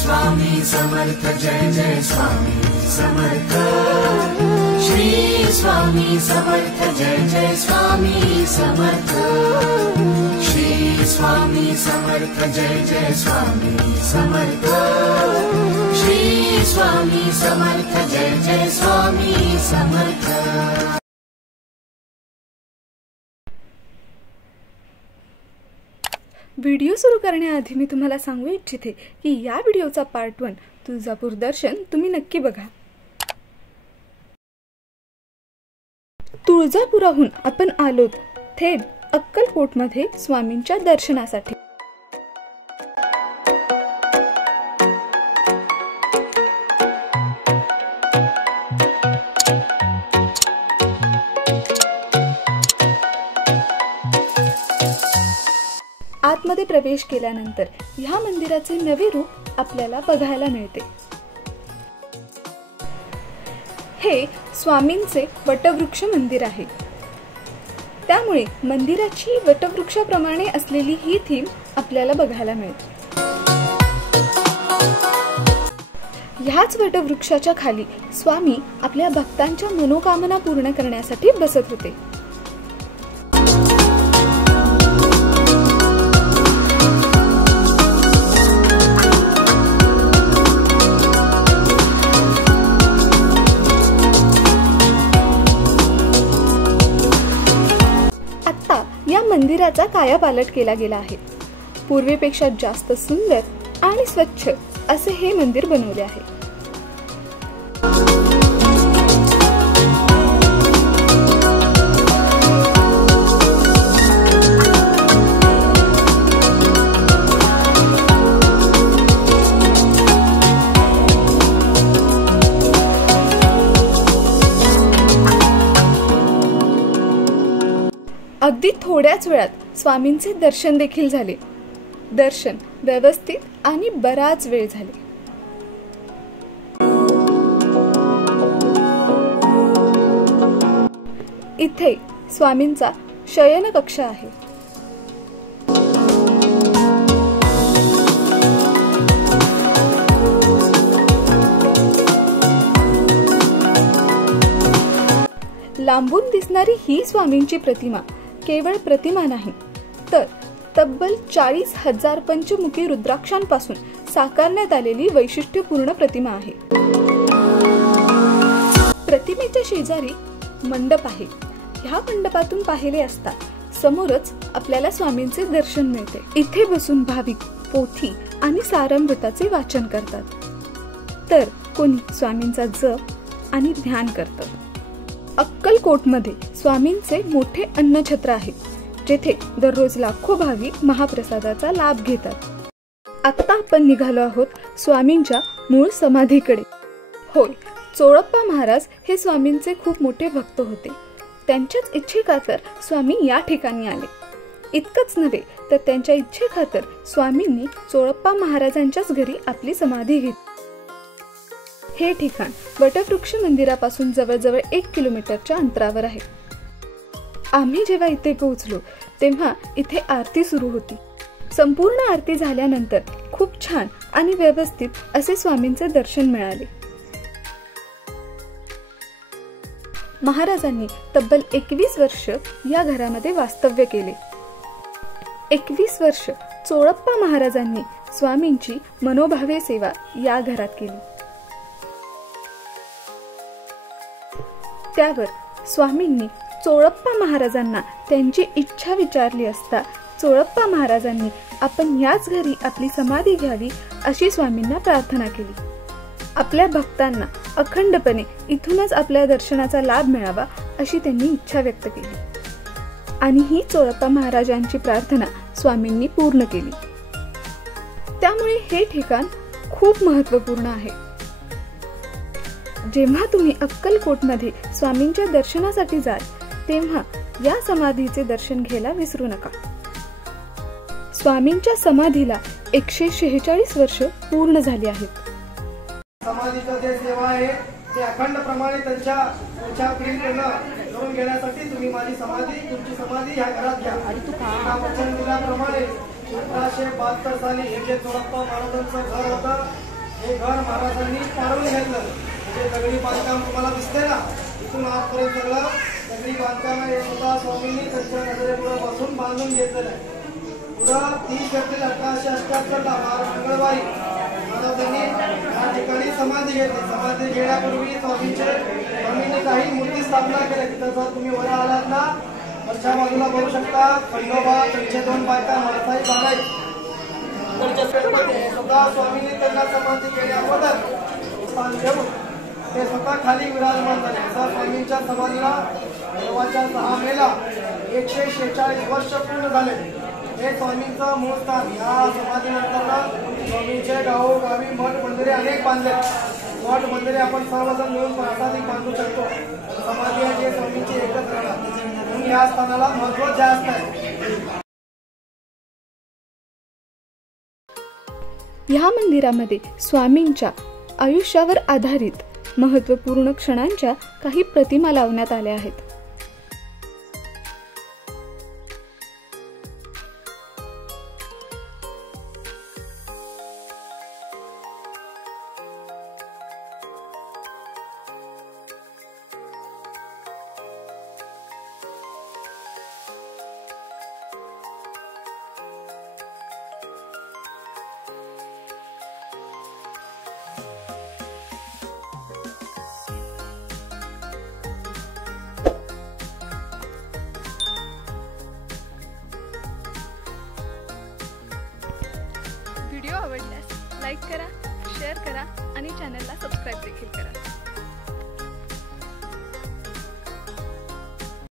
स्वामी समर्थ जय जय स्वामी समर्थ। श्री स्वामी समर्थ जय जय स्वामी समर्थ। श्री स्वामी समर्थ जय जय स्वामी समर्थ। श्री स्वामी समर्थ जय जय Swami Samarth. Video सुरू करण्याआधी मी तुम्हाला सांगू इच्छिते की या व्हिडिओचा पार्ट 1 तुळजापूर दर्शन तुम्ही नक्की बघा। तुळजापुराहून आपण आलोत थेट अक्कलकोटमध्ये स्वामींच्या दर्शनासाठी। आतमध्ये प्रवेश केल्यानंतर ह्या मंदिराचे नवे रूप आपल्याला बघायला मिळते। हे स्वामींचे वटवृक्ष मंदिर आहे, त्यामुळे मंदिराची वटवृक्षाप्रमाणे असलेली ही थीम आपल्याला बघायला मिळते। ह्याच वटवृक्षाच्या खाली स्वामी आपल्या भक्तांच्या मनोकामना पूर्ण करण्यासाठी बसत होते। या मंदिराचा कायापालट केला गेला आहे। पूर्वीपेक्षा जास्त सुंदर आणि स्वच्छ असे हे मंदिर बनवले आहे। अगदी थोड्याच वेळात स्वामींचे दर्शन देखील झाले। दर्शन व्यवस्थित आणि बराच वेळ झाले। इथे स्वामींचा शयन कक्ष आहे। लांबून दिसणारी ही स्वामींची प्रतिमा केवळ प्रतिमा नाही, तर तब्बल 40,000 पंचमुखी रुद्राक्षांपासून साकारण्यात आलेली वैशिष्ट्यपूर्ण प्रतिमा आहे। प्रतिमेच्या शेजारी मंडप आहे। ह्या मंडपातून पाहिले असता समोरच आपल्याला स्वामींचे दर्शन मिळते। इथे बसून भाविक पोथी आणि सारामृताचे वाचन करतात, तर कोणी स्वामींचा जप आणि ध्यान करतात। अक्कलकोटमध्ये स्वामींचे मोठे अन्नछत्र आहे, जेथे दररोज लाखो भाविक महाप्रसादाचा लाभ घेतात। आता आपण निघालो आहोत स्वामींच्या मूळ समाधीकडे। होय, चोळप्पा महाराज हे स्वामींचे खूप मोठे भक्त होते। त्यांच्याच इच्छेखातर स्वामी या ठिकाणी आले। इतकंच नव्हे तर त्यांच्या इच्छेखातर स्वामींनी चोळप्पा महाराजांच्याच घरी आपली समाधी घेतली। हे ठिकाण वटवृक्ष मंदिरापासून जवळजवळ 1 किलोमीटरच्या अंतरावर आहे। आम्ही जेव्हा इथे पोहोचलो तेव्हा इथे आरती सुरू होती। संपूर्ण आरती झाल्यानंतर खूप छान आणि व्यवस्थित असे स्वामींचे दर्शन मिळाले। महाराजांनी तब्बल 21 वर्ष या घरामध्ये वास्तव्य केले। 21 वर्ष चोळप्पा महाराजांनी स्वामींची मनोभावे सेवा या घरात केली। त्यावर स्वामींनी चोळप्पा महाराजांना त्यांची इच्छा विचारली असता चोळप्पा महाराजांनी आपण याच घरी आपली समाधी घ्यावी अशी स्वामींना प्रार्थना केली। आपल्या भक्तांना अखंडपणे इथूनच आपल्या दर्शनाचा लाभ मिळावा अशी त्यांनी इच्छा व्यक्त केली आणि ही चोळप्पा महाराजांची प्रार्थना स्वामींनी पूर्ण केली। त्यामुळे हे ठिकाण खूप महत्त्वपूर्ण आहे। जेव्हा तुम्ही अक्कलकोटमध्ये स्वामींच्या दर्शनासाठी जाल तेव्हा या समाधीचे दर्शन घ्यायला विसरू नका। स्वामींच्या समाधीला 146 वर्ष पूर्ण झाली आहेत। समाधीचा जे सेवा आहे ते अखंड प्रमाणे त्यांच्या प्रियतेनं करून घेण्यासाठी तुम्ही माझी समाधी तुमची समाधी ह्या घरात घ्या आणि तुम्ही वचन दिल्याप्रमाणे 1872 साली हे जे चोळप्पा महाराजांचं घर होतं हे घर महाराजांनी पाडून घेतलं. म्हणजे दगडी बांधकाम तुम्हाला दिसते ना, इथून आजपर्यंत सगळं दगडी बांधकाम हे स्वतः स्वामींनी त्यांच्या नजरेपुढे बसून बांधून घेतलेलं आहे. पुढं 30 एप्रिल 1878ला मंगळवारी महाराजांनी या ठिकाणी समाधी घेतली. समाधी घेण्यापूर्वी स्वामींनी काही मूर्ती स्थापना केल्या. तिथं जर तुम्ही वर आलात ना, वरच्या बाजूला बघू शकता खंडोबा, त्यांचे 2 बायका माळसाई बागाई. स्वतः स्वामींनी त्यांना समाधी केल्या अगोदर स्थान घेऊन ते स्वतः खाली विराजमान झाले. स्वामींच्या समाधीला देवाच्या 6 मेला 146 वर्ष पूर्ण झाले. हे स्वामींचं मूळ स्थान. या समाधीनंतर स्वामींचे गावोगावी मठ मंदिरे अनेक बांधले. मठ मंदिरे आपण सर्वजण मिळून प्रासादिक बांधू शकतो. समाधी आहे स्वामींची एकच राहणार, म्हणून या स्थानाला महत्व जास्त आहे. ह्या मंदिरामध्ये स्वामींच्या आयुष्यावर आधारित महत्त्वपूर्ण क्षणांच्या काही प्रतिमा लावण्यात आल्या आहेत. व्हिडिओ आवडल्यास लाईक करा, शेअर करा आणि चॅनलला सबस्क्राईब देखील करा.